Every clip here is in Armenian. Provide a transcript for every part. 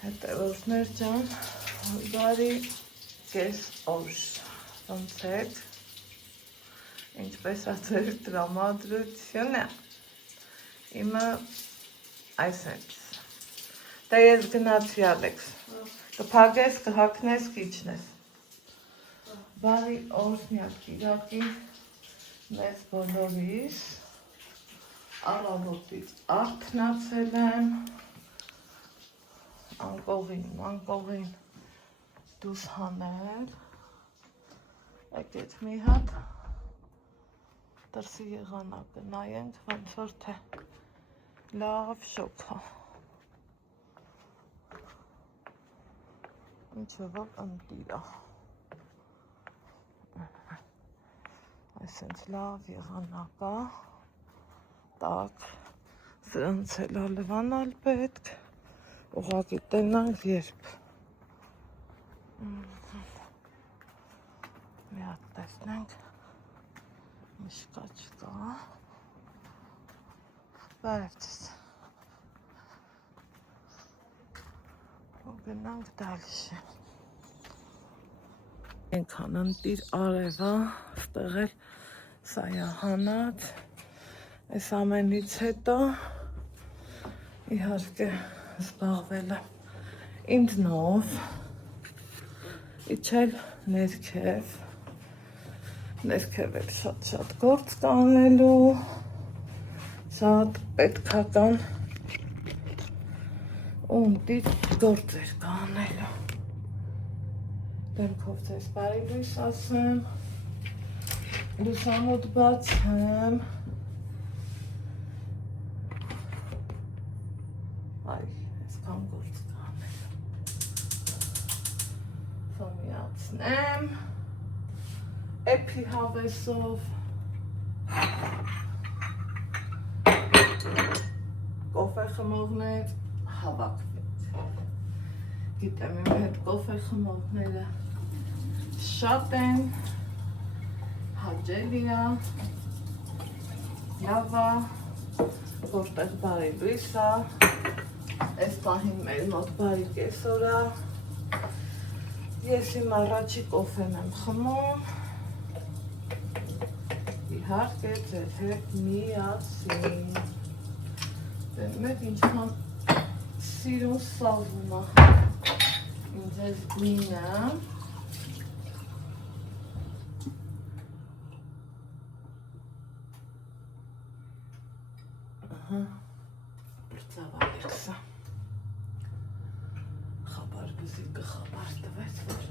Հետևորդներ ջան, բարի կես օր, ոնց եք, ինչպես ացեր տրամադրությունը, իմը այսենց, դա ես գնացի Ալեքս, կփագես, կհակնես, կիչնես, բարի օրհնյակ Կիրակի, մեզ բոլորիս, առավոտից արթնացել եմ, անկողին դուս հանել, եկեց մի հատ դրսի եղանակը նայենք, ոնց որ թե լավ շոկ հա, ինչևով ընտիրա, այսենց լավ եղանակա, տակ, սրանց էլ ալվանալ պետք, ուղղակի տենանք երբ մի հատ տեսնենք միշկա չկա բարև ձեզ ու գնանք դալիշը ենքան ընտիր արևա ստեղ էլ սայահանած այս ամենից հետո իհարկե զբաղվել եմ ինձնով, իջել ներքև էլ շատ գործ կանելու, շատ պետքական ու ընտիր գործեր կանելու, դեմքով ձեզ բարի լույս ասեմ, լուսամուտ բացեմ, այսքան գործ Միացնեմ, էփի հավեսով, կոֆե խմողներ հավաքվեց, գիտեմ իմ հետ կոֆե խմողները շատ են, հաճելիա, լավա, որտեղ բարի լույսա, այս պահին մեր մոտ բարի կեսորա, ես իմ առաջի կոֆեն եմ խմում, իհարկե ձեզ հետ միասին, դեն մեկ ինչքան սիրուն սալվում է, ինձ ես գինը, բրծավ Ալեքսը, խաբար գզիկը խաբար տվեց, որ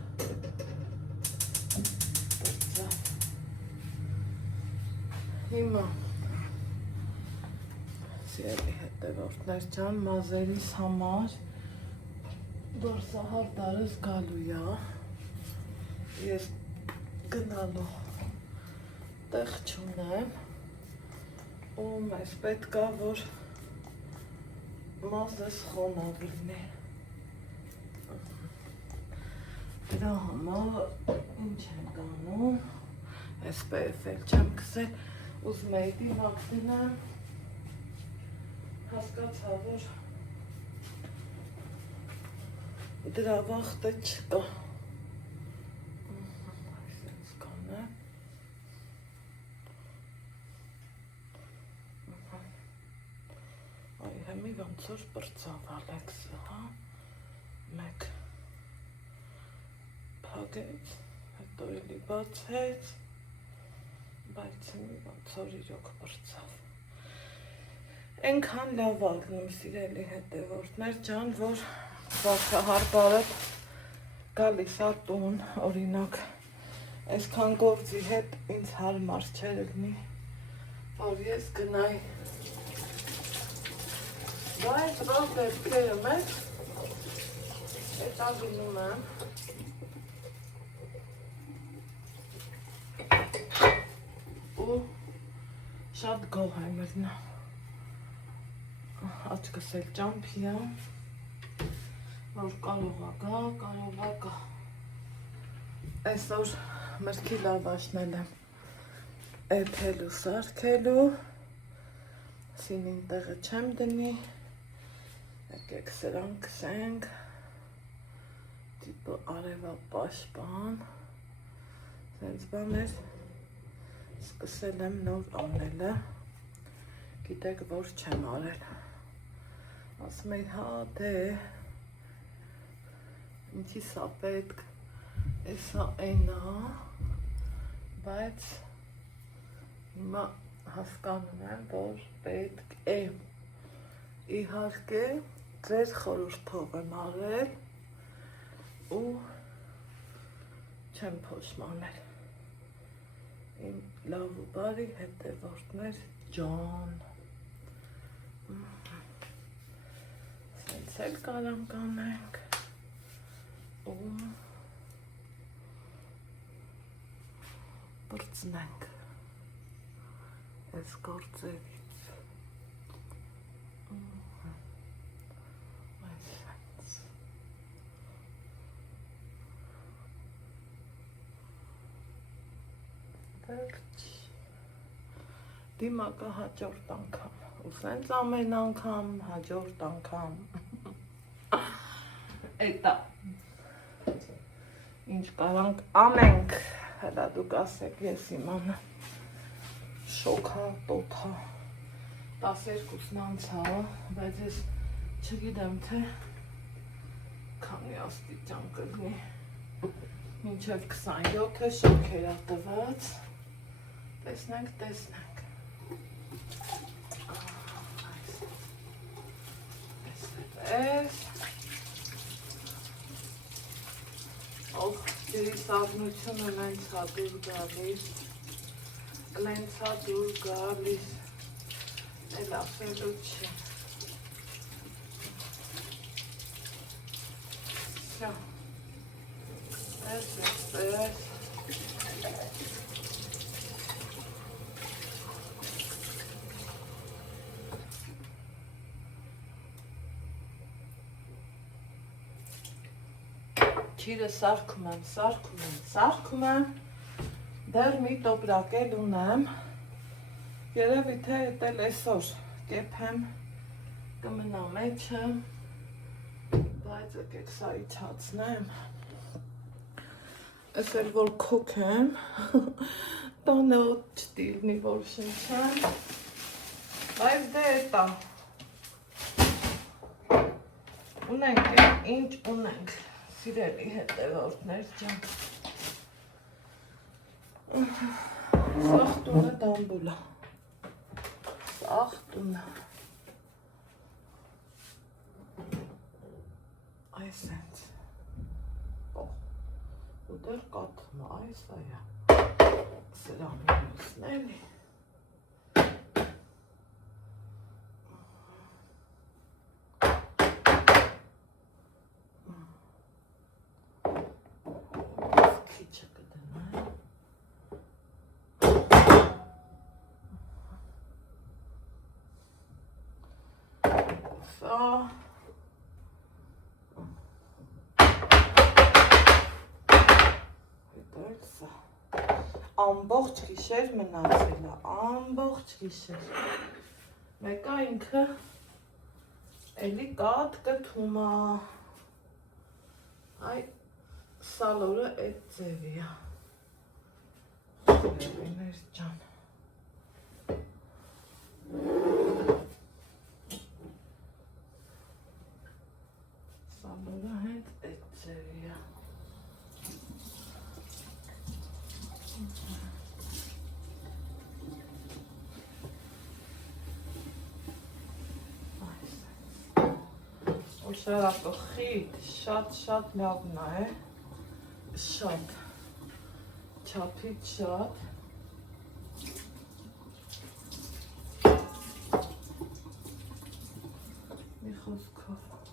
բրծավ, հիմա, սիրելի հետևորդներ ջան, մազերիս համար գործահար դարս գալու է, ես գնալու տեղ չունեմ, ու մեզ պետք է, որ մազս խոնավ լինի, դրա համար ինչ ենք անում, SPF էլ չեմ կսել, ուզում էի դիմակցինեմ, հասկացա, որ դրա վախտը չկա, այսենց կանեմ, այ հեմի ոնց որ բրծավ Ալեքսը, հա, մեկ փակեց, հետո էլի բացեց, բայց ոնց որ իրոք բրծավ, ենքան լավ ալնում սիրելի հետևորդներ ջան, որ վարդահար բարդ գալիս է տուն, օրինակ, այսքան գործի հետ ինձ հարմար չէր լինի, որ ես գնայի, բայց բաղ դեպքերը մեկ, էտա գնում եմ, ու շատ գոհ եմ ըրնա, աչկս էլ ճամփի է, որ կարող է գա, այսօր մրգի լավաշն եմ էփելու, սարքելու, սինին տեղը չեմ դնի, եկեք սրան կսենք, տիպը արևապաշտպան, սենց բաներ սկսել եմ նոր անելը, գիտեք, որ չեմ արել, ասում էի, հա, դե, ինչի սա պետք, էսա էնա, բայց հիմա հասկանում եմ, որ պետք է, իհարկե, ձեր խորհուրդով եմ արել ու չեմ փոշմանել, իմ լավ ու բարի հետևորդներ ջան, սենց էլ կարանք անենք ու բրծնենք այս գործերից, դիմակը հաջորդ անգամ, ու սենց ամեն անգամ, հաջորդ անգամ, էտա, ինչ կարանք անենք, հլա դուք ասեք, ես իմանա, շոքա, տոթա, 12-ն անցա, բայց ես չգիտեմ, թե քանի աստիճան կլինի, մինչև 27-ը շոքերա տված, տեսնենք, այս, ով ջրի սաղնությունը նենց հա դուր գալիս, էլ ասելու չի, շա, այս, Չիրը սարքում եմ, դեռ մի տոպրակ էլ ունեմ, երևի թե էտել այսօր կեփեմ, կմնա մեջը, բայց եկեք սա իջացնեմ, այս էլ որ քոքեմ, տանը չտիլնի որ շնչեմ, բայց դե էտա, ունենք, ինչ ունենք, սիրելի հետևորդներ ջան, սաղ տունը դամբուլա, սաղ տունը, այս ենք, ու դեր կաթմը, այս այա, սրանուսն էլի, ամբողջ գիշեր մնացել է, ամբողջ գիշեր, մեկա ինքը էլի կատ կթում է, այ սալորը էտ ձևի է, սիրելիներ ջան, սալորը հենց էտ ձևի է, Շարակը խիտ, շատ լավն է, շատ, չափից շատ, մի խոսքով,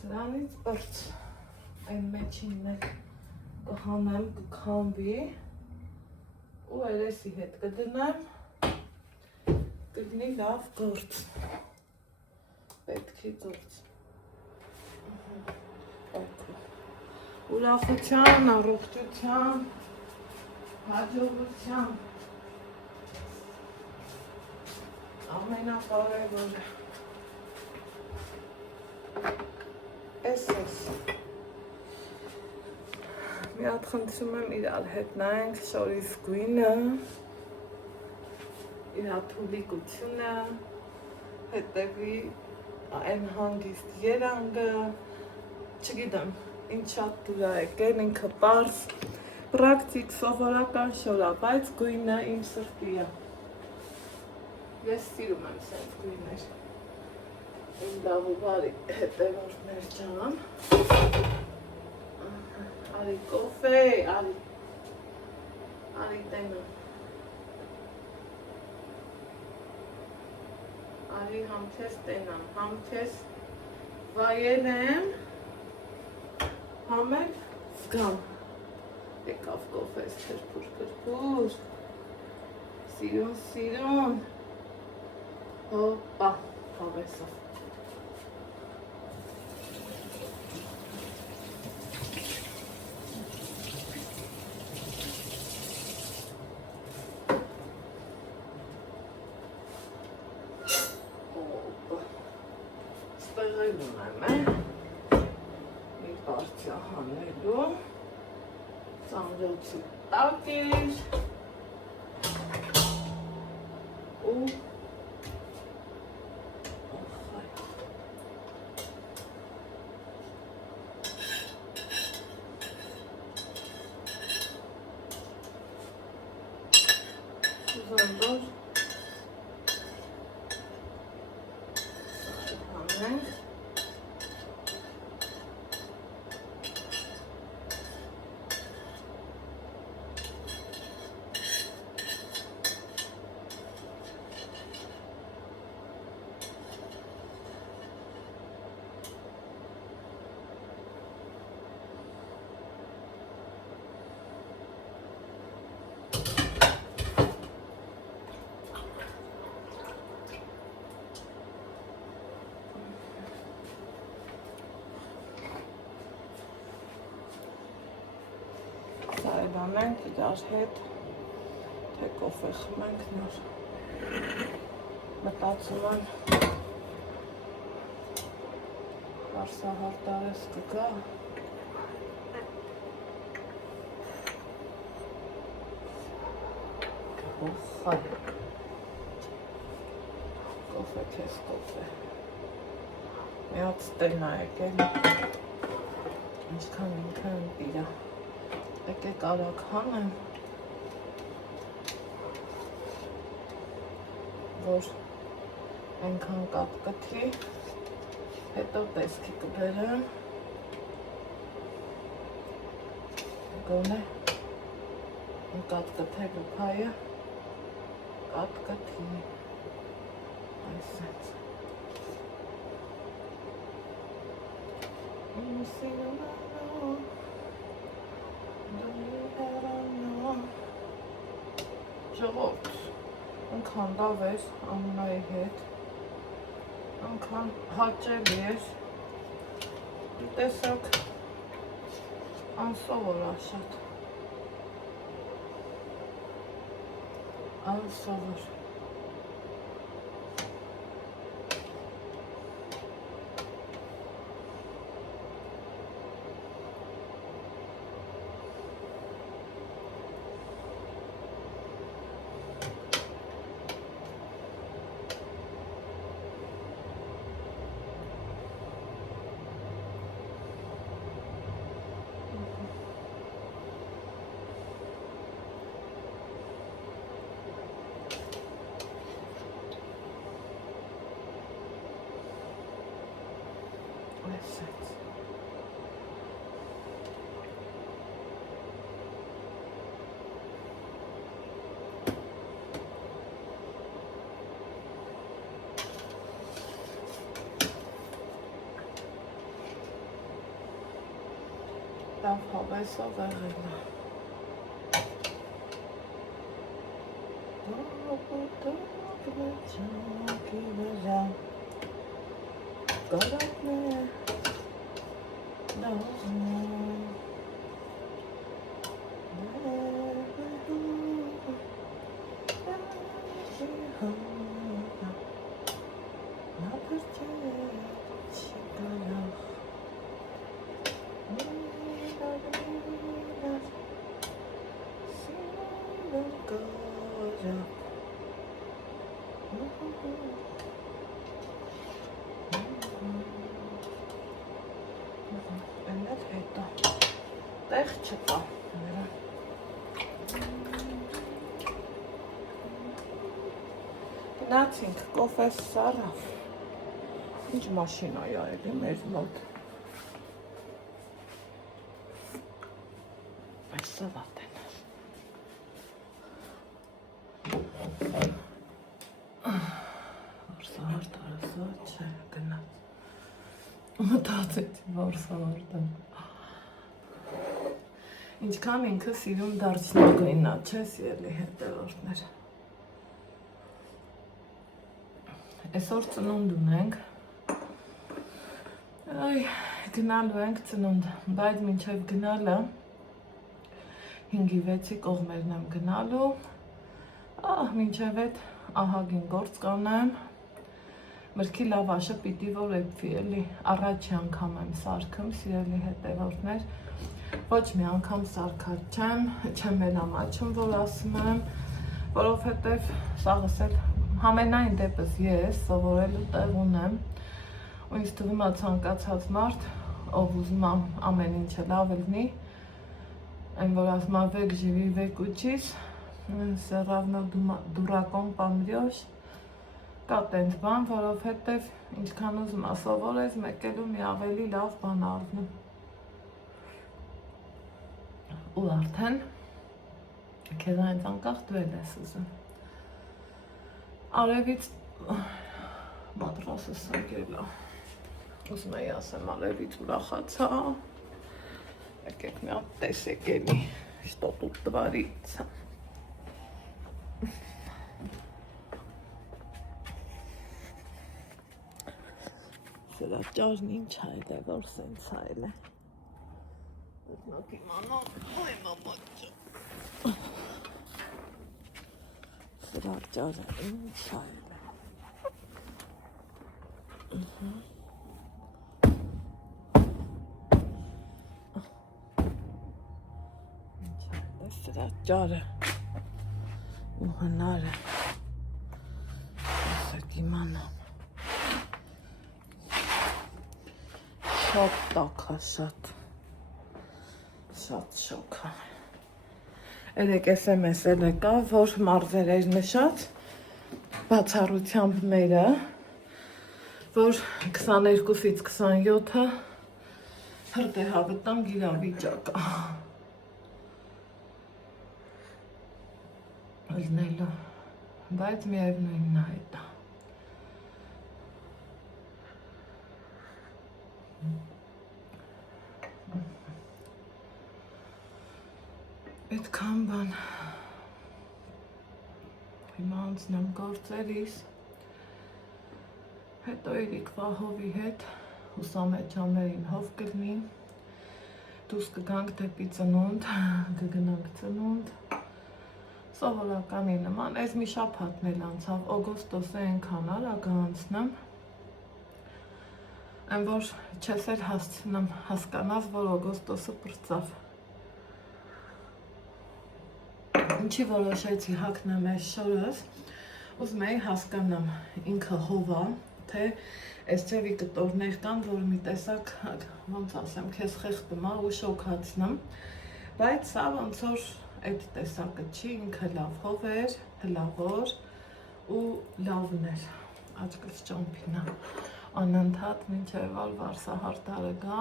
սրանից բրծ, այն մեջինն է կհանեմ, կքանվի, ու երեսի հետ կդնեմ, կգնի լավ գործ, պետքի գործ, ուրախության, առողջության, հաջողության, ամենակարևորը, էս, մի հատ խնդրում եմ իրար հետ նայենք շորիս գույնը, իր թուլիկությունը, հետևի այն հանգիստ երանգը, չգիտեմ, ինչ շատ դուր է եկել, ինքը պարզ, պրակտիկ, սովորական շոր է, բայց գույնը իմ սրտի է։ Ես սիրում եմ սենց գույներ։ Իմ լավ ու բարի հետևորդներ ջան։ Արի կոֆե, արի տենը։ Արի համ քեզ տենամ, համ քեզ վայելեմ, համ էլ զգամ։ Եկավ կոֆես քրփուր, սիրուն, հոպա, հավեսով։ Ստեղելում եմ, մի պարծյա հանելու, ծանրոցի տակ էր, ու ուզեմ, որ հանենք, սայլանենք իրար հետ, թե կոֆե խմենք նոր, մտածում եմ, հարսահարտարես կգա, խայ, կոֆե քեզ կոֆե, մի հատ ստենա եկել, ինչքան ինքը ընպիրա, եկեք արագ հանեմ, որ այնքան կատկթի, հետո տեսքի կբերեմ, գոնե կատկթելու փայը կատկթի, այսենց, իմ սիրում անով, ժողովուրդ, ընքան լավ էր Ամունայի հետ, ընքան հաճելի էր, տեսակ անսովոր է շատ, անսովոր։ Լավ հավեսով եղել է։ տեղ չկա։ Գնացինք կոֆես սարավ։ Ինչ մաշինա է էլի մեր մոտ։ Այս սավատ են։ Որսահար տարասա չէ, գնաց։ Մտածեցի որսահար տան։ Ինչքան ինքը սիրում դարձնագույնա, չէ սիրելի հետևորդներ։ Այսօր ծնունդ ունենք, գնալու ենք ծնունդ, բայց մինչև գնալը 5-6-ի կողմերն եմ գնալու, մինչև այդ ահագին գործ կանեմ, մրգի լավաշը պիտի որ էպվի էլի, առաջի անգամ եմ սարքում, սիրելի հետևորդներ, ոչ մի անգամ սարքած չեմ էլ ամաչում, որ ասում եմ, որովհետև սաղս էլ համենայն դեպս ես սովորելու տեղ ունեմ, ու ինձ թվում է ցանկացած մարդ, ով ուզում ամեն ինչը լավ լինի, այն որ ասում եմ վեկ ժիվի, վեկ ուչիս, все равно դուրակոն պամրյոշ, կա տենց բան, որովհետև ինչքան ուզում ասովորես, մեկելու մի ավելի լավ բան առնում։ Ու արդեն քեզ այնց անկախ դու էլ ես ուզում։ Արևից մատրասը սակել է։ Ուզում էի ասեմ արևից ուրախացա։ Եկեք մի հատ տեսեք էլի, что тут творится։ Սրա ճարն ինչ է դա որ սենց այլ է։ Դուք իմանալ, ոյ մամաճա։ Սրա ճարը ինչ այլ է։ Սրա ճարը ու հնարը ասեք իմանամ շատ տակա շատ շոք է երեք SMS էլ եկա որ մարզեր էր նշած բացառությամբ մերը որ 22-ից 27-ը հրդեհավտանգ իրավիճակ է Լինելու, բայց միևնույնն է դա։ Այդքան բան։ Հիմա անցնեմ գործերիս, հետո իրիկ վահովի հետ, հուսամեջամերին հով կլնի, դուս կգանք դեպի ծնունդ, կգնանք ծնունդ, Սովորականի նման, այս մի շաբաթն էլ անցավ, օգոստոսը ենքան արագ անցնեմ, այն որ չես էլ հասկանաս, որ օգոստոսը պրծավ։ Ինչի որոշեցի հագնեմ այս շորս, ուզում էի հասկանամ ինքը հովա, թե այս ձևի կտորներ կան, որ մի տեսակ, ոնց ասեմ, քեզ խեղդում ու շոքացնեմ, բայց սա ոնց որ այդ տեսակը չի, ինքը լավ հով էր, հլավոր ու լավն էր, աչքս ճամփին է, անընդհատ մինչև որ վարսահար տարը գա,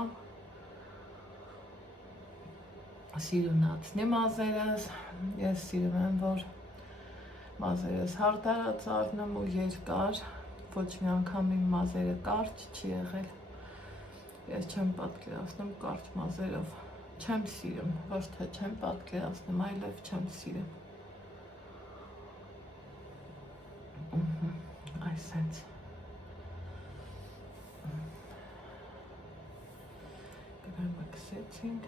սիրունացնի մազերս, ես սիրում եմ, որ մազերս հարդարած առնեմ ու երկար, ոչ մի անգամ իմ մազերը կարճ չի եղել, ես չեմ պատկերացնում կարճ մազերով, չեմ սիրում, ոչ թե չեմ պատկերացնում, այլև չեմ սիրում։ Այսենց։ Գրամը կսեցինք։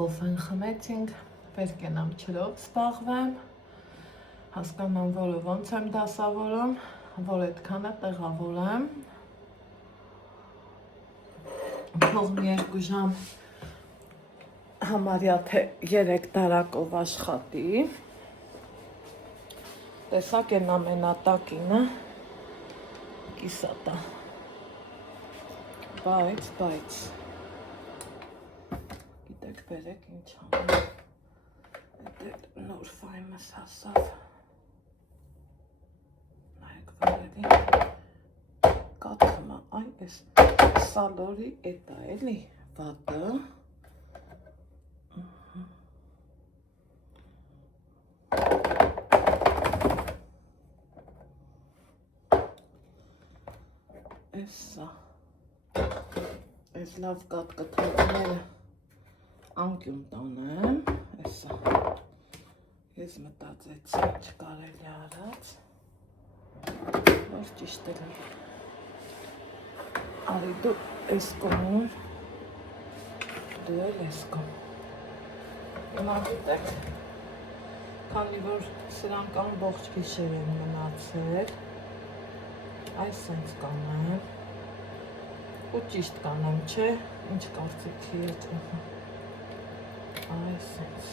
Կոֆեն խմեցինք, վեր կենամ չրով սպաղվեմ, հասկանամ, որը ոնց եմ դասավորում, որ այդքանը տեղավորեմ, թող մի 2 ժամ համարյա թե 3 դարակով աշխատի, տեսակ են ամենատակինը, կիսատա, բայց, բերեք ինչ անում։ Այդ նոր ֆայմս հասավ։ Նայեք վարելի։ Կատկմա, այն էս սալորի էտա էլի վատը։ Էսա։ Այս լավ կատկթակները անկյուն տանեմ, էսա, ես մտածեցի չկարելի արած, որ ճիշտ է լինի, արի դու ես կոմում, դու էլ ես կոմ, հիմա գիտեք, քանի որ սրանք ամբողջ գիշեր են մնացել, այս սենց կանեմ, ու ճիշտ կանեմ, չէ, ինչ կարծիքի եք, այս սենց,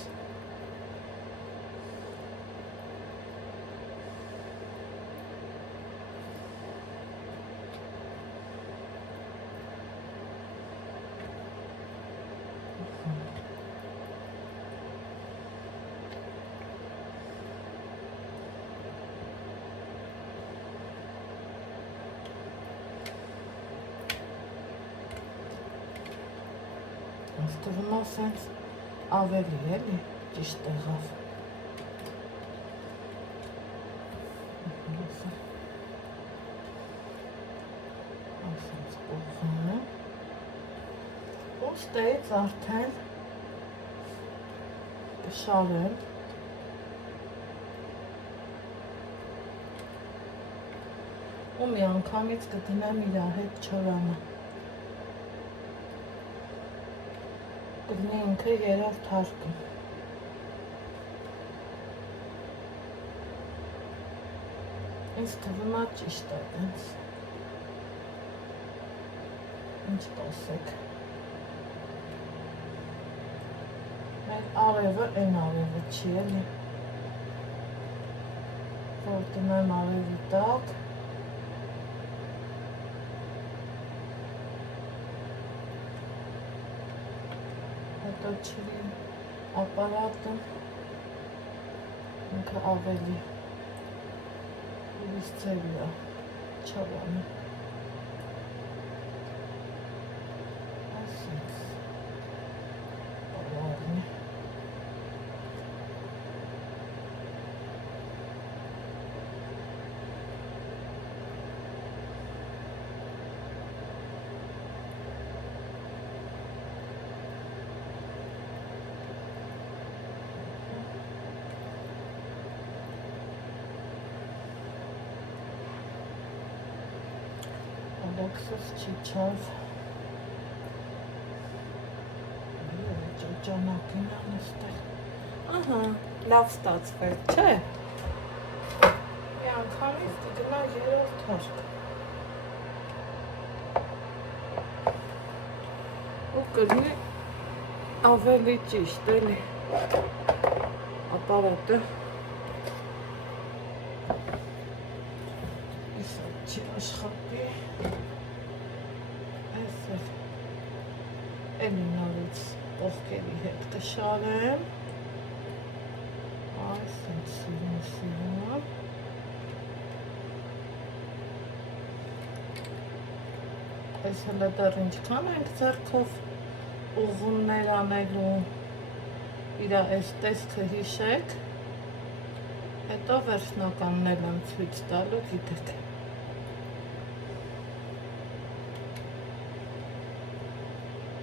Ստվում ասենց ավելի էլի ճիշտ եղավ։ Ասենց ուղղում եմ։ Ու ստեից արդեն կշարեմ։ Ու մի անգամից կդնեմ իր հետ չորանը։ Կլինի ինքը երրորդ հարկը։ Ինձ թվում է ճիշտ է այնց։ Ինչ կասեք։ Մեր արևը այն արևը չի էլի։ Որ դնեմ արևի տակ։ Հետո չրի ապարատը ինքը ավելի ուրիշ ձևի է չավանը ասից ապարատն Ալեքսս չիչավ ճոճանակին անստեղ ահա, լավ ստացվեր, չէ մի անգամից կգնա երրորդ հարկ ու կլինի ավելի ճիշտ էլի ապարատը իսա չի աշխատի Էլի նորից կողքերի հետ կշարեմ այս ինձ սիրում այս հլը դեռ ինչքան ենք ձեռքով ուղղումներ անելու իր այս տեսքը հիշեք հետո վերջնականն էլ եմ ցույց տալու գիտեք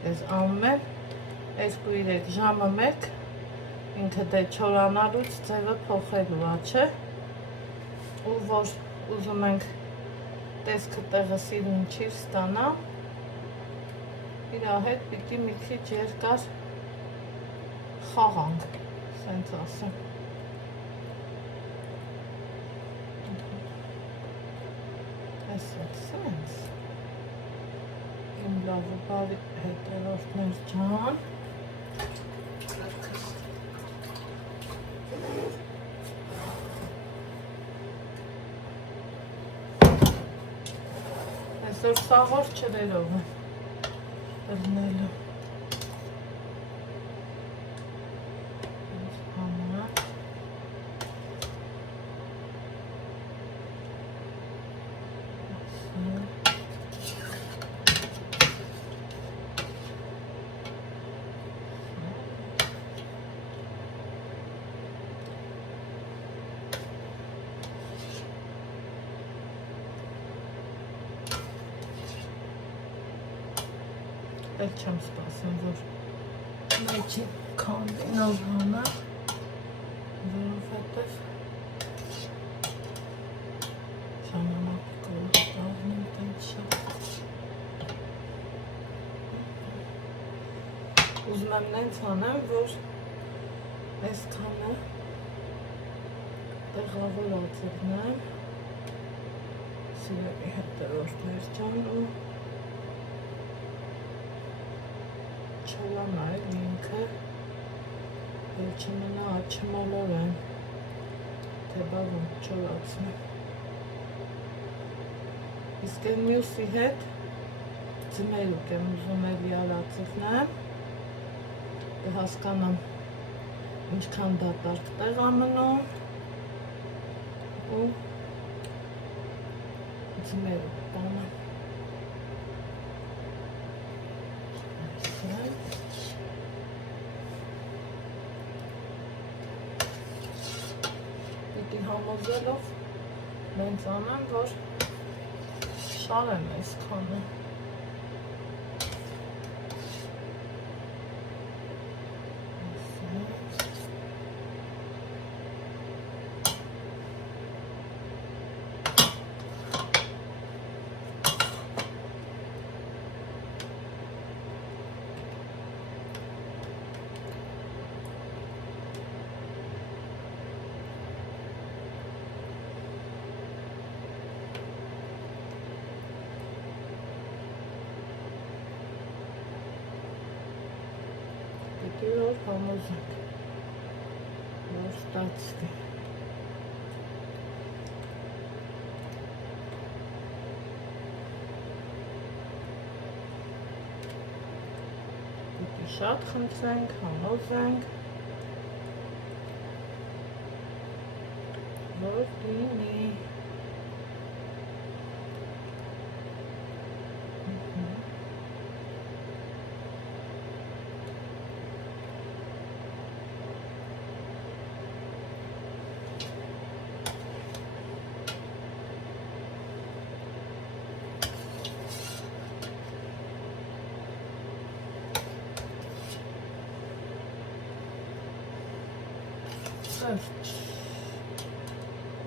Ես անում եմ 2-3 ժամը մեկ ինքը դե չորանալուց ձևը փոխելու է, չէ? Ու որ ուզում ենք տեսքը տեղը սիրուն չի ստանա, իր հետ պիտի մի քիչ երկար խաղանք, սենց ասեմ։ Սենց։ Իմ լավը բարի հետևորդներ ջան այսօր սաղոր չրերով է դրնելու Էլ չեմ սպասում, որ մեջի կոմբինով հանա, որովհետև ժամանակ կողտավն եմ տենց շատ։ Ուզում եմ նենց անեմ, որ այս կանը տեղավոր ացրնեմ, սիրելի հետևորդներ ջան ու չոլանա էլ ինքը, որ չմնա աչմոլորեն, թե բավում չոլացնեմ։ Իսկ են մյուսի հետ ձմերուկ եմ ուզում էլի արածիքնեմ, հասկանամ ինչքան դատարկ տեղ ամնում ու ձմերուկ տանեմ։ Պիտի համոզելով նենց անեմ, որ շարեմ այս քանը։ Որ համոզենք, որ ստացվի։ Պիտի շատ խնդրենք, համոզենք, որ լինի։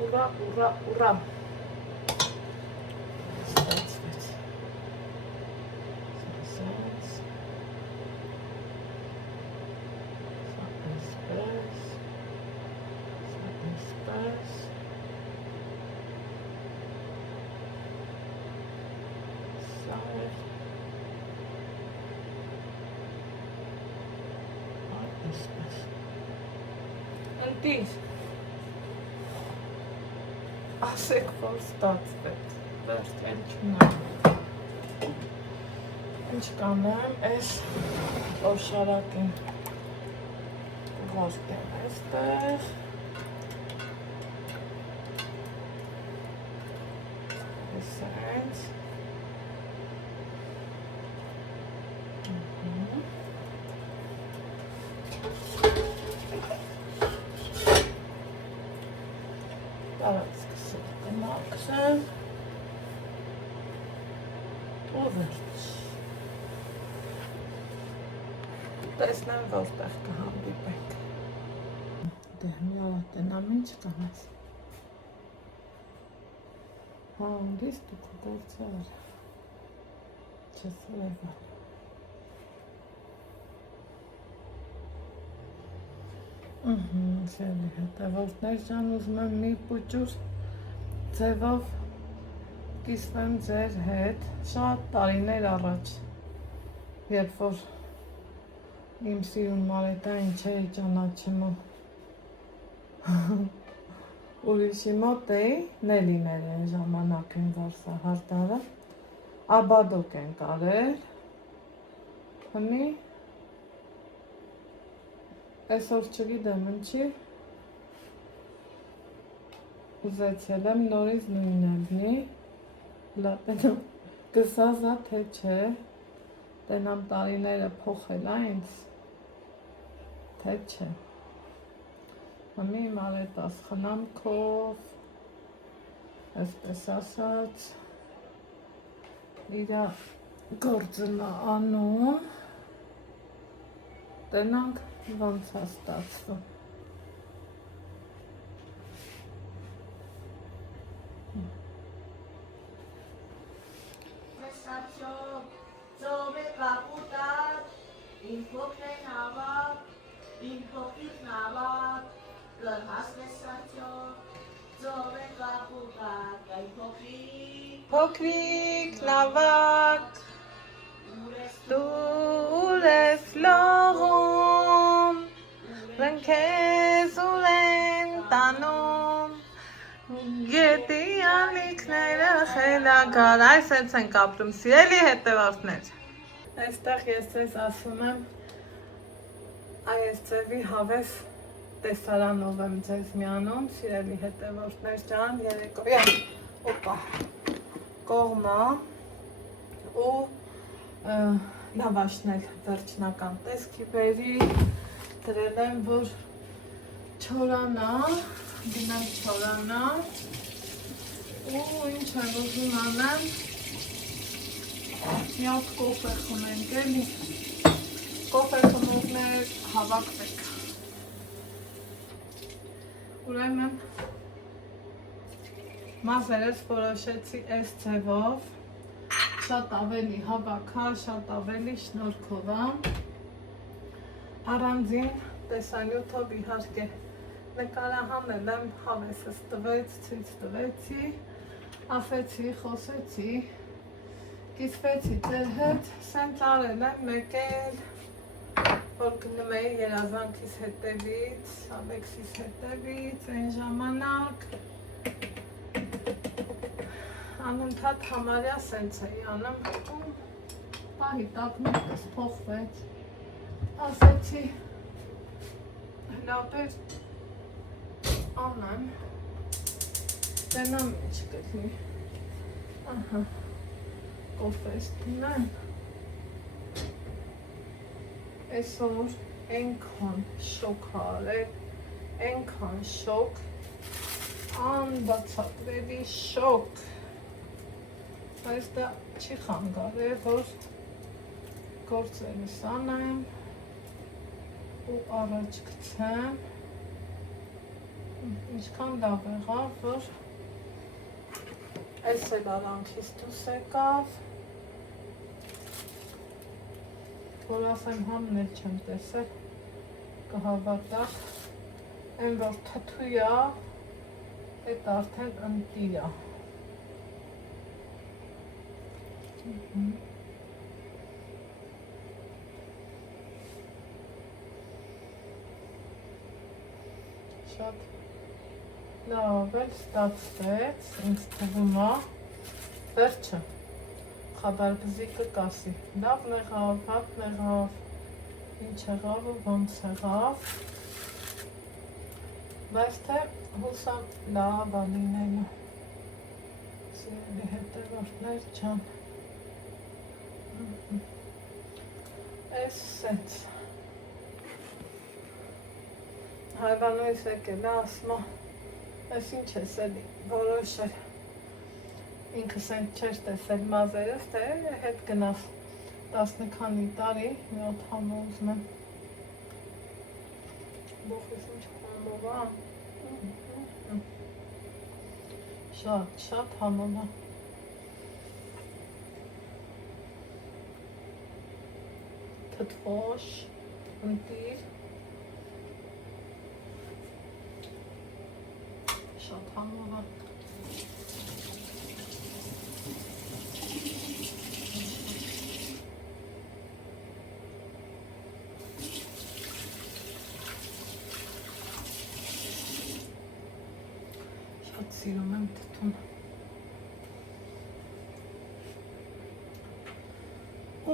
Ուրա, ուրա, ուրա։ Ստացվեց։ Սասած։ Սա այսպես։ Սա այսպես։ Սա այսպես։ Ընտիր։ Ասեք, որ ստացվեց, վերջ էլ չունեմ։ Ինչ կանեմ, այս օշարակին ուղարկեմ այստեղ։ Այսենց։ Տարածքս կմաքսեմ ու վերջ։ Տեսնեմ որտեղ կհանդիպենք։ Դե մի արա տնամ ինչ կանես։ Հանդիստ ու կգործը արա։ Չես լեվան։ Սելի հետևորդներ ջան, ուզում եմ մի պուճուր ձևով կիսվեմ ձեր հետ շատ տարիներ առաջ, երբ որ իմ սիրուն Մարետային չէի ճանաչում ու ուրիշի մոտ էի, Նելիներ են ժամանակ են վարսահարդարը, աբադոկ են կարել, հնի, այսօր չգիտեմ ինչի, ուզեցել եմ նորից նույնը լատենամ գսազա թե չէ, տենամ տարիները փոխել այնց, թե չէ, հնի իմ արետաս խնամքով, այսպես ասած, իրա գործն է անում, տենանք ոնց է ստացվում։ Փոքրիկ նավակ դուր ես լողում, ռնքես ուր են տանում, գետի ալիքները խելագար, այս ենք ապրում, սիրելի հետևորդներ։ Այստեղ ես ձեզ ասում եմ, այս ձևի հավես տեսարանով եմ ձեզ միանում, սիրելի հետևորդներ ջան, երեկոյան, օպա, կողմա ու նավաշնել վերջնական տեսքի բերի, դրել եմ, որ չորանա, գնամ չորանա ու ինչ եմ ուզում անեմ, մի հատ կոֆե խմենք էլի, կոֆե խմողներ հավաքվեք, ուրեմն մազերս որոշեցի այս ձևով, շատ ավելի հավաքա, շատ ավելի շնորհքով է, առանձին տեսանյութով իհարկե նկարահանել եմ, հավեսս տվեց, ցույց տվեցի, ասեցի, խոսեցի, կիսվեցի ձեր հետ, սենց արել եմ մեկ էլ, որ գնում էի երազանքիս հետևից, Ալեքսիս հետևից, այն ժամանակ, անընդհատ համարյա սենց էի անում ու պահի տակնիկս փոխվեց, ասեցի լապեր անեմ, տենամ ինչ գտնի, ահա, կոֆես դինեմ, այսօր ենքան շոկ արել, ենքան շոկ, անբացատրելի շոկ, այս դա չի խանգարել, որ գործերս անեմ ու առաջ գցեմ, ինչքան լավ եղավ, որ այս էլ արանքից դուրս եկավ, որ ասեմ համն էլ չեմ տեսել, կհավատах, այն որ թթու է, այդ արդեն ընտի է։ Շատ լավ էլ ստացվեց, ինձ թվում է, վերջը, խաբարբզիկը կասի, լավ եղավ, վատ եղավ, ինչ եղավ ու ոնց եղավ, բայց թե հուսամ լավ է լինելու, սիրելի հետևորդներ ջան, այս սենց, հայվանույս եկել է, ասմա, այս ինչ ես էլի, որոշել, ինքս են չեր տեսել մազերս, թե հետ գնավ 10 քանի տարի, մի հատ համը ուզում եմ, բոխիս ինչ համով է, շատ համով է, թթվոշ, ընտիր, շատ համով է, շատ սիրում եմ թթուն,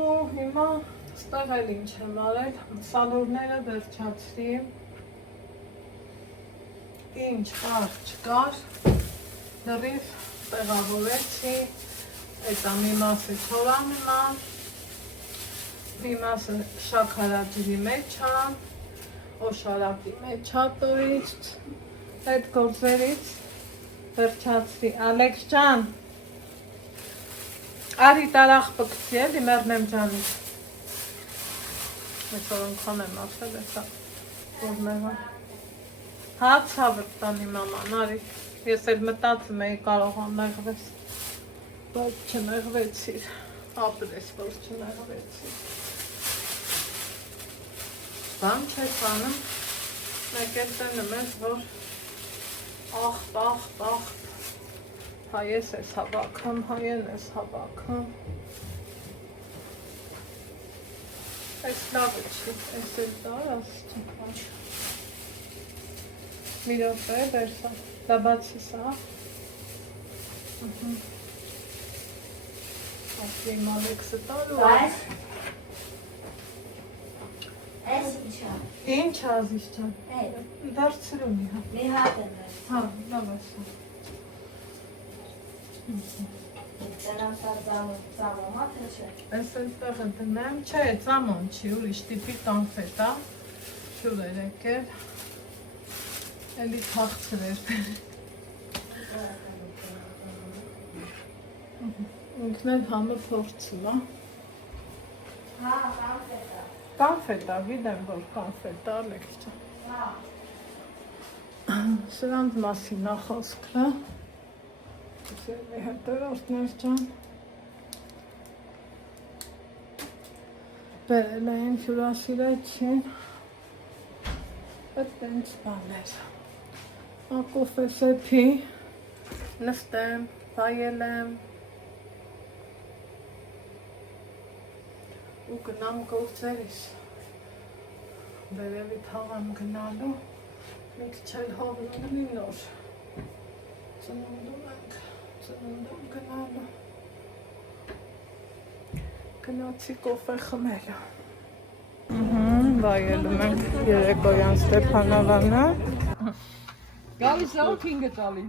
ու հիմա ստեղ էլ ինչ եմ արել, սալորները վերջացրի, ինչ կար չկար, լրիվ տեղավորեցի, էտա մի մասը չորանում է, մի մասը շաքարաջրի մեջ է, օշարակի մեջ է տորից, այդ գործերից վերջացրի, Ալեքս ջան, Արի տարախ պկցի էլի մեռնեմ ջանից։ Այսօր անգամ եմ ասել էսա որմեղը։ Հա ցավը տանի մաման, արի։ Ես էլ մտածում էի կարող ամեղվես, բայց չմեղվեցիր, ապրես, որ չմեղվեցիր։ Բան չես անում, մեկ էլ տենում ես, որ աղբ, հայես ես հավաքում, հայեն ես հավաքում։ Այս լավը չի, այս էլ տարաս չի պանչ։ Մի րոպե, վերսա, դա բացի սա։ Ասլի մալեքսը տալու այս։ Այս ինչա։ Ինչ ազիս չան։ Դարձրում մի հա։ Մի հատ եմ ես։ Հա, լավ ասա։ Տնան սա ծամոմա թե չէ։ Այս էլ տեղը դնեմ, չէ, ծամոն չի, ուրիշ տիպի կանֆետ է, շուր էր եկել, էլի թաղցր էր բեր։ Ինքն էլ համը փորձում, հա։ Հա, կանֆետ է։ Կանֆետ է, գիտեմ, որ կանֆետ է, ալեք չա։ Հա։ Սրանց մասին է խոսքը։ Մի հետևորդներ ջան բերել էին հյուրասիրեցին այդպես բաներ ակոֆե սեփի նստեմ, վայելեմ ու գնամ գործերիս վերևի թաղեմ գնալու մի քիչ էլ հովնի նոր ծնունդում ենք ծնունդում գնալու գնացի կոֆե խմելը վայելում ենք երեկոյան Ստեփանավանը Գալիս լավ 5 տալի